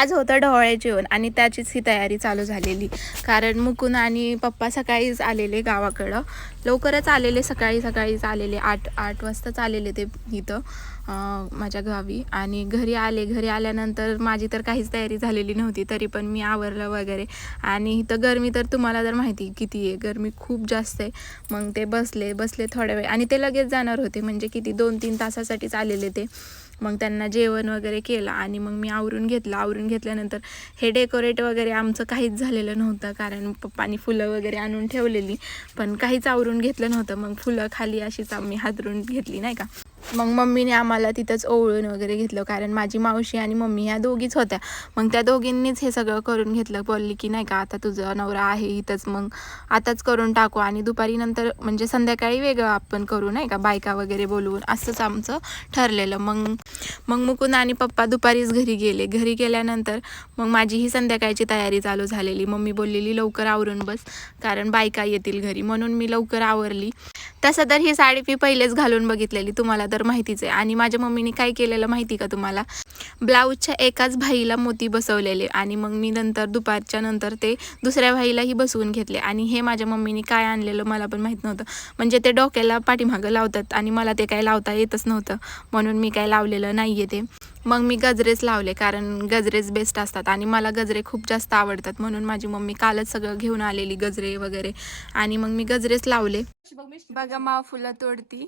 आज होतं ढवळे जेवण आणि त्याचीच ही तयारी चालू झालेली. कारण मुकुंद आणि पप्पा सकाळीच आलेले गावाकडं, लवकरच आलेले, सकाळीच आलेले, 8 वाजताच आलेले ते इथं माझ्या गावी. आणि घरी आल्यानंतर माझी तर काहीच तयारी झालेली नव्हती, तरी पण मी आवरलं वगैरे. आणि इथं गरमी तर तुम्हाला तर माहिती किती आहे, गरमी खूप जास्त आहे. मग ते बसले थोड्या वेळ आणि ते लगेच जाणार होते, म्हणजे किती 2-3 तासासाठीच आलेले ते. मग त्यांना जेवण वगैरे केलं आणि मग मी आवरून घेतल्यानंतर हे डेकोरेट वगैरे आमचं काहीच झालेलं नव्हतं, कारण पप्पानी फुलं वगैरे आणून ठेवलेली, पण काहीच आवरून घेतलं नव्हतं. मग फुलं खाली अशीच आम्ही हातरून घेतली नाही का. मग मम्मीने आम्हाला तिथंच ओवळून वगैरे घेतलं, कारण माझी मावशी आणि मम्मी ह्या दोघीच होत्या. मग त्या दोघींनीच हे सगळं करून घेतलं. बोलली की नाही का, आता तुझा नवरा आहे इथंच, मग आताच करून टाकू आणि दुपारी नंतर म्हणजे संध्याकाळी वेगळं आपण करू नाही का, बायका वगैरे बोलवून, असंच आमचं ठरलेलं. मग मुकुंद आणि पप्पा दुपारीच घरी गेल्यानंतर मग माझी ही संध्याकाळची तयारी चालू झालेली. मम्मी बोललेली लवकर आवरून बस, कारण बायका येतील घरी, म्हणून मी लवकर आवरली. तसं तर ही साडी मी पहिलेच घालून बघितलेली, तुम्हाला तर माहितीच आहे. आणि माझ्या मम्मीने काय केलेलं माहिती का तुम्हाला, ब्लाऊजच्या एकाच भाईला मोती बसवलेले आणि मग मी दुपारच्या नंतर ते दुसऱ्या भाईलाही बसवून घेतले. आणि हे माझ्या मम्मीने काय आणलेलं मला पण माहीत नव्हतं, म्हणजे ते डोक्याला पाठीमागं लावतात आणि मला ते काय लावता येतच नव्हतं, म्हणून मी काय लावलेलं नाही आहे ते. मग मी गजरेच लावले, कारण गजरेच बेस्ट असतात आणि मला गजरे खूप जास्त आवडतात, म्हणून माझी मम्मी कालच सगळं घेऊन आलेली, गजरे वगैरे, आणि मग मी गजरेच लावले. बघा माव फुलं तोडती,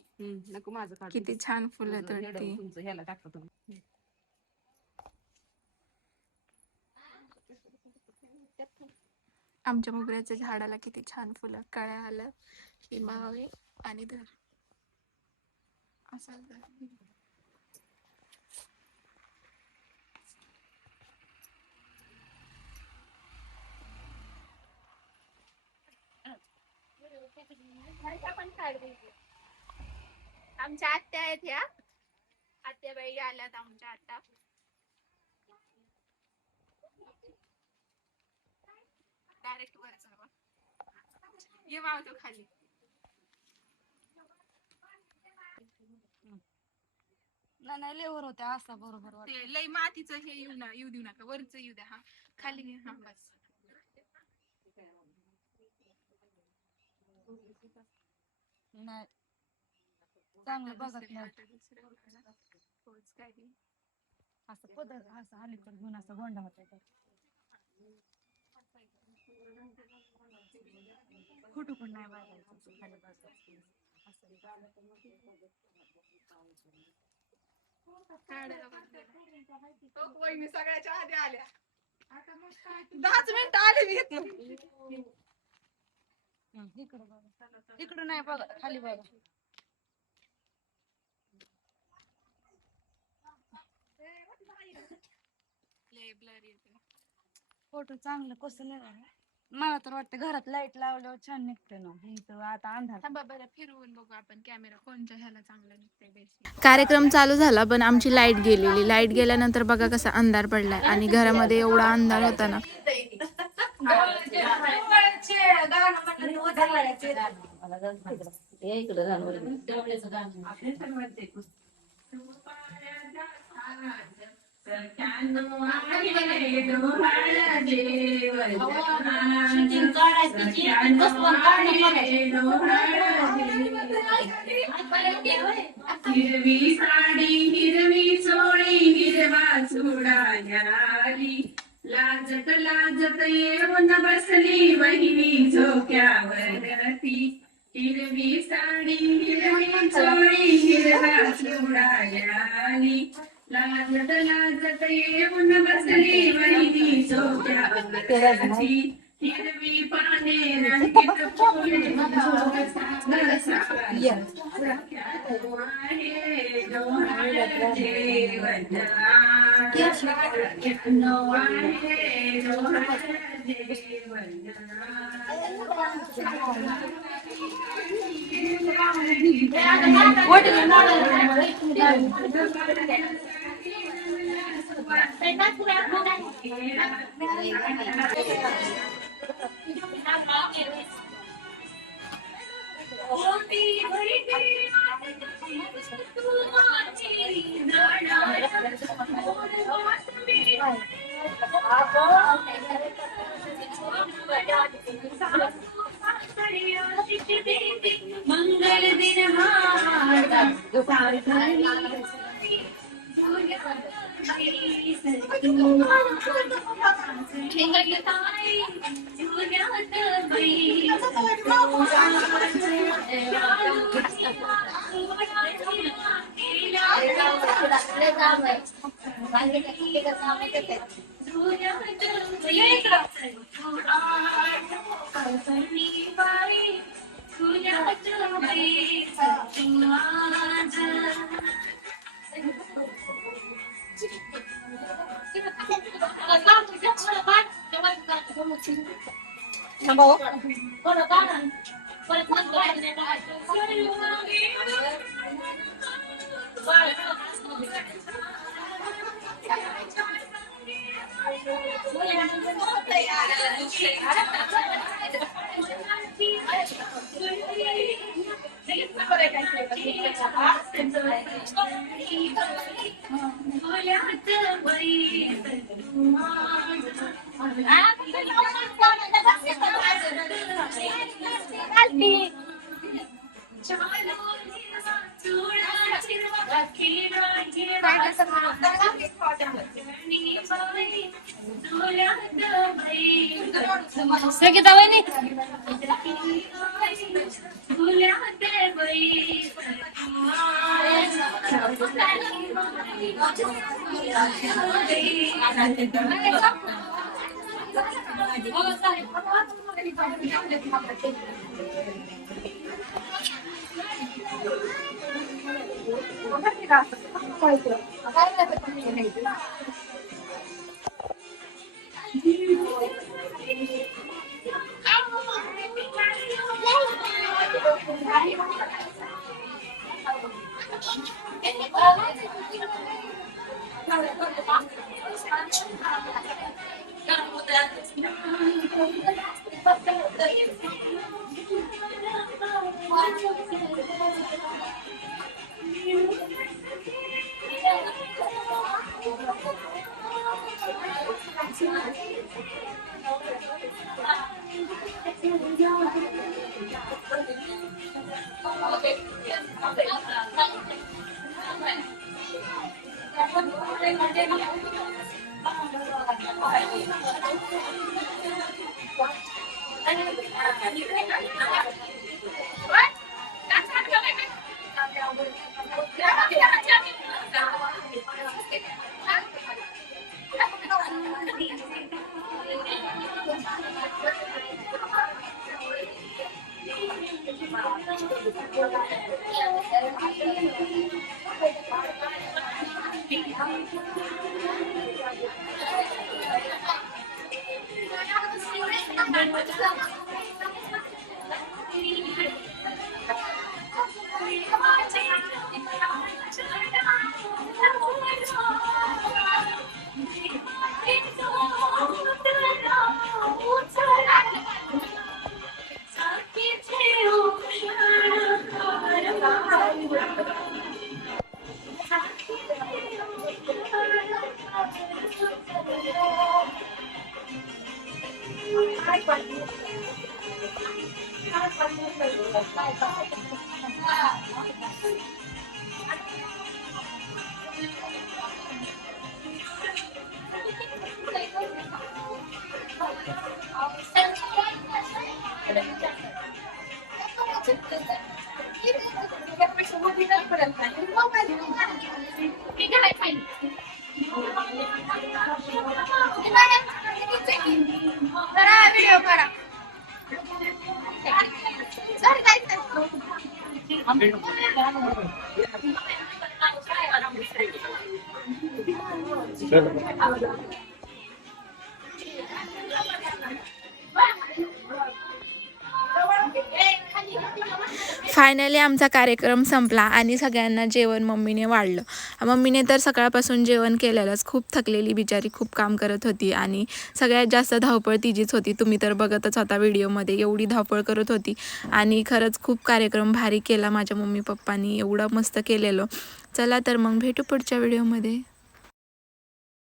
किती छान फुलं तोडती. आमच्या मोगऱ्याच्या झाडाला किती छान फुलं, कळ्या आलं की मावे आणि धर असं. आमच्या आत्या आहेत ह्या, आत्याबाई आल्यात आमच्या आता. डायरेक्ट वर जावा, ये मावतो खाली. नाही लेवर होत्या असा बरोबर ते लय मातीचं हे येऊ देऊ नका, वरच येऊ द्या. हा खाली घे, हा बस. नाही चांगलं बघत नाही असं पदर असं अलीकडे घेऊन असं गोंडा होता. फोटो पण नाही बघायचं खाली बघायचं. सगळ्याच्या आधी आल्या, 10 मिनिटं आले मी येत. इकडं बघा, इकडं नाही बघा, खाली बघा. फोटो चांगलं कसं नाही, मला तर वाटतं घरात लाईट लावल्यावर छान निघते ना. इथं आता अंधार, फिरवून बघू आपण कॅमेरा, कोणच्या ह्याला चांगला निघतंय. कार्यक्रम चालू झाला, पण आमची लाईट गेल्यानंतर बघा कसा अंधार पडलाय, आणि घरामध्ये एवढा अंधार होता ना. हिरवी साडी हिरवी चोळी हिरवा चुडा न्यारी, लाजत लाजत येऊन बसली वहिनी झोक्यावरती. हिरवी साडी हिरवी चोळी हिरवा चुडा न्यारी, लाजत लाजत येऊन बसली वहिनी झोक्यावरती. हिरवी पाने रंगीत फुले मंगल दिन हा फायनली आमचा कार्यक्रम संपला आणि सगळ्यांना जेवण मम्मीने वाढलं. मम्मीने तर सकाळपासून जेवण केलेलंच, खूप थकलेली बिचारी, खूप काम करत होती आणि सगळ्यात जास्त धावपळ तिचीच होती. तुम्ही तर बघतच होता व्हिडिओमध्ये, एवढी धावपळ करत होती. आणि खरंच खूप कार्यक्रम भारी केला माझ्या मम्मी पप्पांनी, एवढं मस्त केलेलं. चला तर मग भेटू पुढच्या व्हिडिओमध्ये.